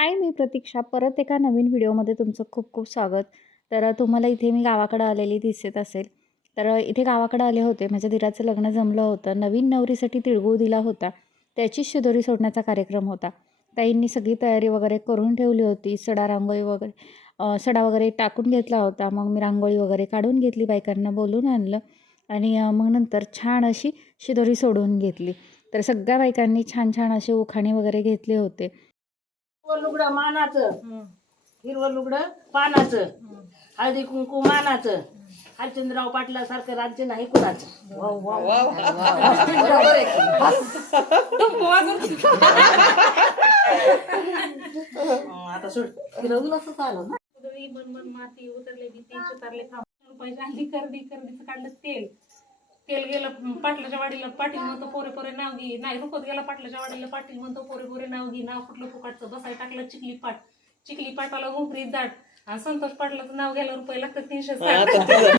हाय, मी प्रतीक्षा. परत एका नवीन व्हिडिओमध्ये तुमचं खूप खूप स्वागत. तर तुम्हाला इथे मी गावाकडं आलेली दिसत असेल. तर इथे गावाकडं आले होते. माझ्या दिराचं लग्न जमलं होतं. नवीन नवरीसाठी तिळगुळ दिला होता. त्याचीच शिदोरी सोडण्याचा कार्यक्रम होता. ताईंनी सगळी तयारी वगैरे करून ठेवली होती. सडा रांगोळी वगैरे सडा वगैरे टाकून घेतला होता. मग मी रांगोळी वगैरे काढून घेतली, बायकांना बोलून आणलं आणि मग नंतर छान अशी शिदोरी सोडून घेतली. तर सगळ्या बायकांनी छान छान असे उखाणे वगैरे घेतले होते. हिरवं लुगडं मानाचं, हिरवं लुगडं पानाचं, हळदी कुंकू मानाचं, हरचंद्रराव पाटलासारखं राज्य नाही कुणाचं. आता सोड फिरवलं असं आलं ना. मन माती उतरले भीती उतरले रुपयाची आधी कर्दीचं काढलं तेल गेलं पाटलाच्या वाडीला, पाटील म्हणतो पोरे पोरे नाव घे, नाही रुपत गेला पाटलाच्या वाडीला, पाटील म्हणतो पोरे पोरे नाव घे, नाव कुठलं फुकाटचं बसाय टाकलं चिखली पाटाला उमरी दाट आणि संतोष पाटलाचं नाव घ्यायला रुपये लागतं 360.